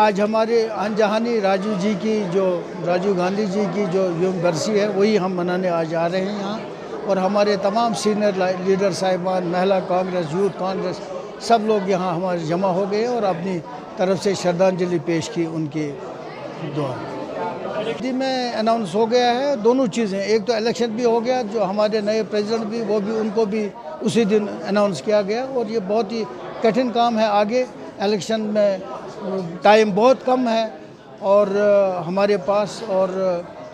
आज हमारे अनजहानी राजीव गांधी जी की जो बरसी है वही हम मनाने आज आ रहे हैं यहाँ। और हमारे तमाम सीनियर लीडर साहिबान, महिला कांग्रेस, यूथ कांग्रेस, सब लोग यहाँ हमारे जमा हो गए और अपनी तरफ से श्रद्धांजलि पेश की उनके द्वारा। जी में अनाउंस हो गया है दोनों चीज़ें, एक तो इलेक्शन भी हो गया, जो हमारे नए प्रेसिडेंट भी वो भी उनको भी उसी दिन अनाउंस किया गया। और ये बहुत ही कठिन काम है, आगे इलेक्शन में टाइम बहुत कम है और हमारे पास, और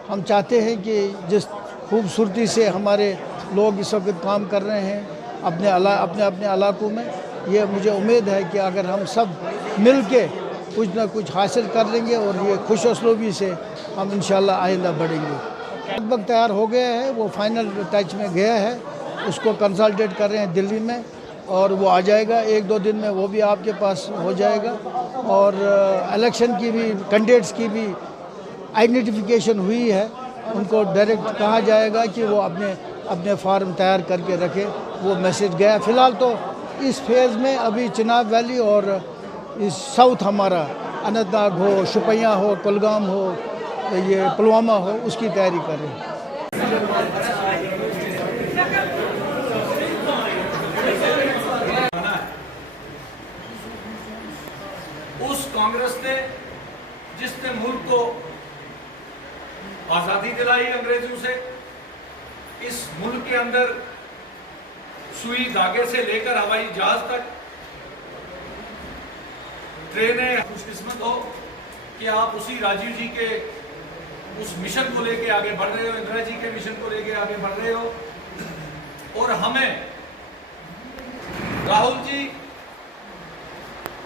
हम चाहते हैं कि जिस खूबसूरती से हमारे लोग इस वक्त काम कर रहे हैं अपने इलाकों में, ये मुझे उम्मीद है कि अगर हम सब मिल के कुछ ना कुछ हासिल कर लेंगे और ये खुश असलूबी से हम इंशाल्लाह आइंदा बढ़ेंगे। लगभग तैयार हो गया है, वो फाइनल टच में गया है, उसको कंसल्टेट कर रहे हैं दिल्ली में और वो आ जाएगा 1-2 दिन में, वो भी आपके पास हो जाएगा। और इलेक्शन की भी कैंडिडेट्स की भी आइडेंटिफिकेशन हुई है, उनको डायरेक्ट कहा जाएगा कि वो अपने फार्म तैयार करके रखें, वो मैसेज गया। फ़िलहाल तो इस फेज़ में अभी चिनाब वैली और इस साउथ हमारा अनंतनाग हो, शुपियाँ हो, कुलगाम हो, ये पुलवामा हो, उसकी तैयारी कर रहे हैं। उस कांग्रेस ने जिसने मुल्क को आजादी दिलाई अंग्रेजों से, इस मुल्क के अंदर सुई धागे से लेकर हवाई जहाज तक ट्रेनें, खुशकिस्मत हो कि आप उसी राजीव जी के उस मिशन को लेके आगे बढ़ रहे हो, इंदिरा जी के मिशन को लेके आगे बढ़ रहे हो। और हमें राहुल जी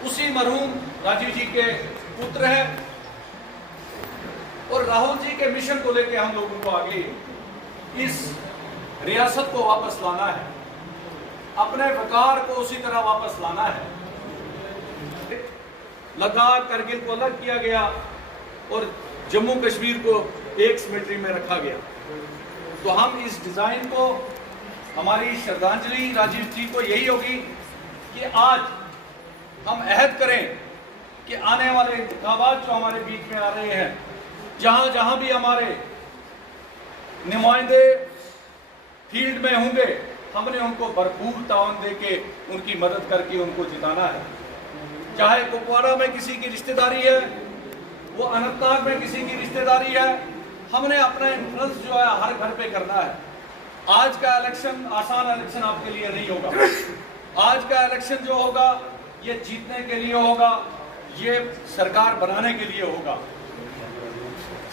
उसी मरहूम राजीव जी के पुत्र हैं और राहुल जी के मिशन को लेके हम लोगों को आगे इस रियासत को वापस लाना है, अपने वकार को उसी तरह वापस लाना है। लद्दाख, करगिल को अलग किया गया और जम्मू कश्मीर को एक सिमेट्री में रखा गया। तो हम इस डिजाइन को, हमारी श्रद्धांजलि राजीव जी को यही होगी कि आज हम अहद करें कि आने वाले इंतखाबात जो हमारे बीच में आ रहे हैं, जहां जहां भी हमारे नुमाइंदे फील्ड में होंगे, हमने उनको भरपूर ताउन देके उनकी मदद करके उनको जिताना है। चाहे कुपवाड़ा में किसी की रिश्तेदारी है, वो अनंतनाग में किसी की रिश्तेदारी है, हमने अपना इन्फ्लुएंस जो है हर घर पे करना है। आज का इलेक्शन आसान इलेक्शन आपके लिए नहीं होगा। आज का इलेक्शन जो होगा ये जीतने के लिए होगा, ये सरकार बनाने के लिए होगा।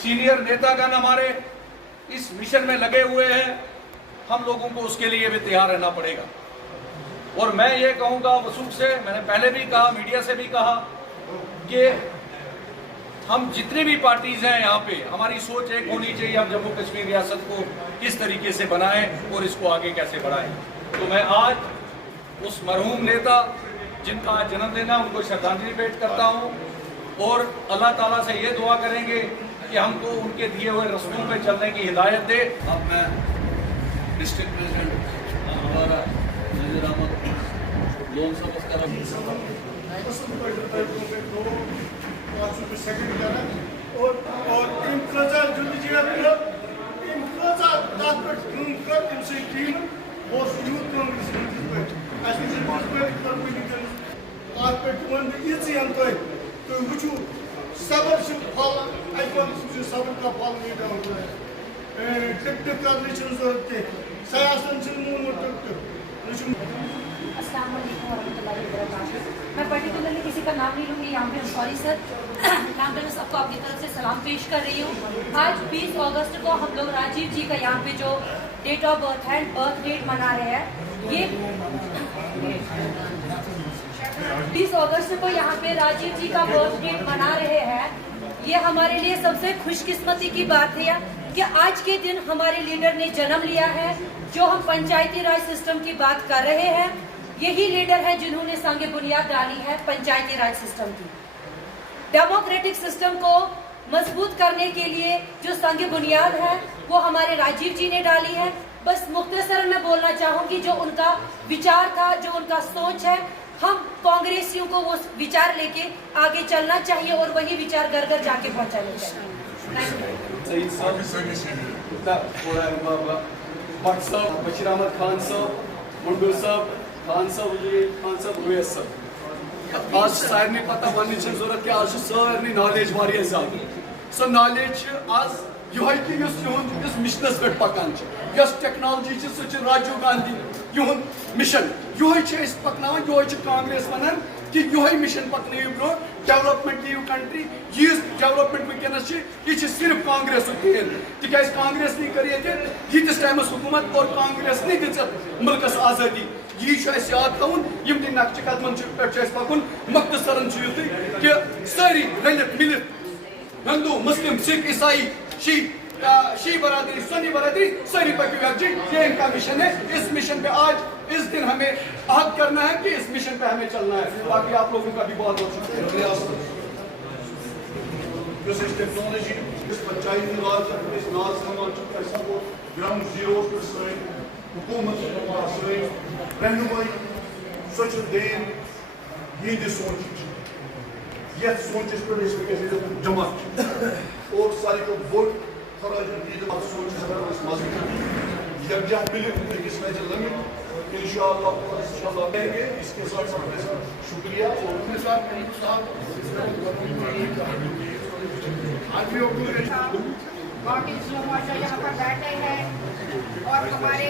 सीनियर नेतागण हमारे इस मिशन में लगे हुए हैं, हम लोगों को उसके लिए भी तैयार रहना पड़ेगा। और मैं ये कहूँगा वसूख से, मैंने पहले भी कहा, मीडिया से भी कहा कि हम जितनी भी पार्टीज हैं यहाँ पे, हमारी सोच एक होनी चाहिए, हम जम्मू कश्मीर रियासत को किस तरीके से बनाएं और इसको आगे कैसे बढ़ाएं। तो मैं आज उस मरहूम नेता जिनका आज जन्मदिन है उनको श्रद्धांजलि भेंट करता हूँ और अल्लाह ताला से ये दुआ करेंगे कि हमको उनके दिए हुए रस्तों पे चलने की हिदायत दे। अब मैं डिस्ट्रिक्ट प्रेसिडेंट हमारा नज़ीर अहमद लोन सबर से फल सबर का फल नहीं जरूरत सयासन अस्सलाम वालेकुम वरहमतुल्लाहि वबरकातुहू। मैं पर्टिकुलरली किसी का नाम नहीं लूँगी यहाँ पे, सॉरी सर। यहाँ पे मैं सबको अपनी तरफ से सलाम पेश कर रही हूँ। आज 20 अगस्त को हम लोग राजीव जी का यहाँ पे जो डेट ऑफ बर्थ है, बर्थ डेट मना रहे हैं। ये 20 अगस्त को यहाँ पे राजीव जी का बर्थ डेट मना रहे हैं। ये हमारे लिए सबसे खुशकिस्मती की बात है कि आज के दिन हमारे लीडर ने जन्म लिया है। जो हम पंचायती राज सिस्टम की बात कर रहे हैं, यही लीडर है जिन्होंने संग बुनियाद डाली है पंचायती राज सिस्टम की। डेमोक्रेटिक सिस्टम को मजबूत करने के लिए जो संग बुनियाद है वो हमारे राजीव जी ने डाली है। बस मुख्तसर मैं बोलना चाहूँगी, जो उनका विचार था, जो उनका सोच है, हम कांग्रेसियों को वो विचार लेके आगे चलना चाहिए और वही विचार घर घर जाके पहुंचाने चाहिए। भट्ट साहब, बशीर अहमद खान साहब, मुंडू साहब, खान साहब, खान साहब, उवैस साहब। आज सारे पता वन जरूरत कि आज सारे नॉलेज वारिया ज्यादा। सो नॉलेज आज यह कि इस मिशनस पे पकान टेक्नोलॉजी सह राजीव गांधी युन मिशन यह पकनान यह कांग्रेस वनान कि यह मिशन पकन ब्रो डेवलपमेंट दिव कंट्री यह डेवलपमेंट वनस यह सिर्फ कांग्रेस देन तिक कांग्रेस कर यीतिस टाइमस हुकूमत और कांग्रेस दिख मुल्कस आज़ादी यह याद थवन यम ती नक्श कदमन पे पकुन मुख्तसरन युत कि सारी रलित मिलित हिंदू मुस्लिम सिख ईसाई शी बरादरी सुन्नी बरादरी सारी पकी यकजट ये इनका मिशन है। इस मिशन पे आज इस दिन हमें अहद करना है कि इस मिशन पे हमें चलना है। बाकी आप लोगों का भी बहुत बहुत शुक्रिया। टेक्नोलॉजी इस पंचायती राज इस नाज का ग्राउंड जीरो पर हुकूमत रहनुमाई सच देन ये सोच ये सोच पर जमा और सारी को वोट सोच यकजा मिले इसमें इंशाअल्लाह देंगे। इसके साथ शुक्रिया बाकी यहाँ पर बैठे हैं और हमारे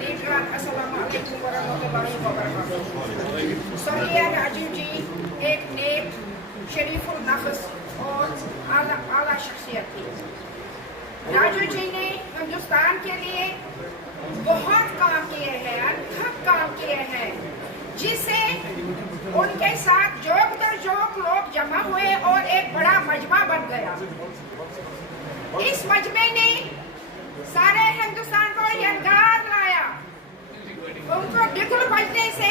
लीडर अस्सलाम वालेकुम वरहमतुल्लाहि वबरकातुहू। स्वर्गीय राजीव जी एक नेक शरीफुल नफ्स और आला शख्सियत थी। राजू जी ने हिंदुस्तान के लिए बहुत काम किए हैं, अथक काम किए हैं, जिससे उनके साथ जोक दर जोक लोग जमा हुए और एक बड़ा मजमा बन गया। इस मजमे ने सारे हिंदुस्तान को यलगार लाया। उनको बिल्कुल बजने से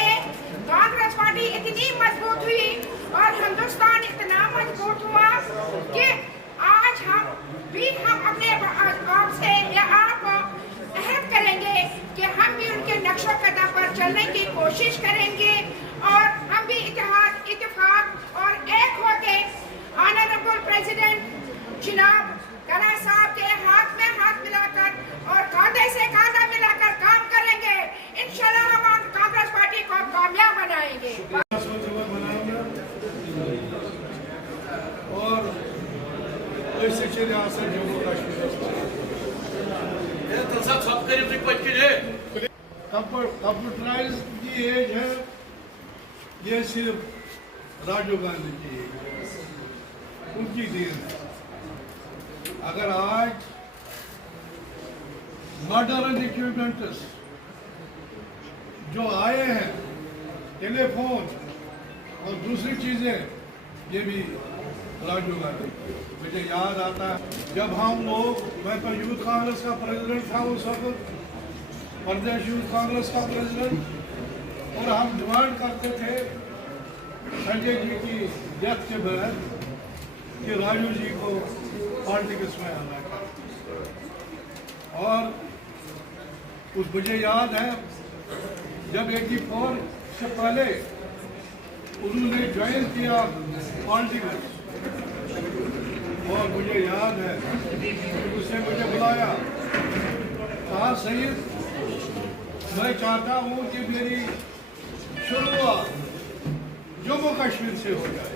कांग्रेस पार्टी इतनी मजबूत हुई और हिंदुस्तान इतना मजबूत हुआ कि आज हम अपने आप से या आप अहद करेंगे कि हम भी उनके नक्शो कदम पर चलने की कोशिश करेंगे और हम भी इत्तेहाद इत्तेफाक और एक होके ऑनरेबल प्रेसिडेंट जनाब करा साहब के हाथ में हाथ मिलाकर और कांधे से कांधा मिलाकर काम करेंगे। इंशाल्लाह हम कांग्रेस पार्टी को कामयाब बनाएंगे। और ऐसे चले जम्मू कश्मीर कंप्यूटराइज की एज है, ये सिर्फ राजीव गांधी की एज है, उनकी देन है। अगर आज मॉडर्न इक्विपमेंट्स जो आए हैं, टेलीफोन और दूसरी चीजें, ये भी राजीव गांधी। मुझे याद आता है जब हम लोग, मैं तो यूथ कांग्रेस का प्रेसिडेंट था उस वक्त, प्रदेश यूथ कांग्रेस का प्रेसिडेंट, और हम डिमांड करते थे संजय जी की डेथ के बाद कि राजू जी को पॉलिटिक्स में आना है। और मुझे याद है जब 84 से पहले उन्होंने ज्वाइन किया पॉलिटिक्स, और मुझे याद है उसने मुझे बुलाया, कहा सईद मैं चाहता हूँ कि मेरी शुरुआत जम्मू कश्मीर से हो जाए।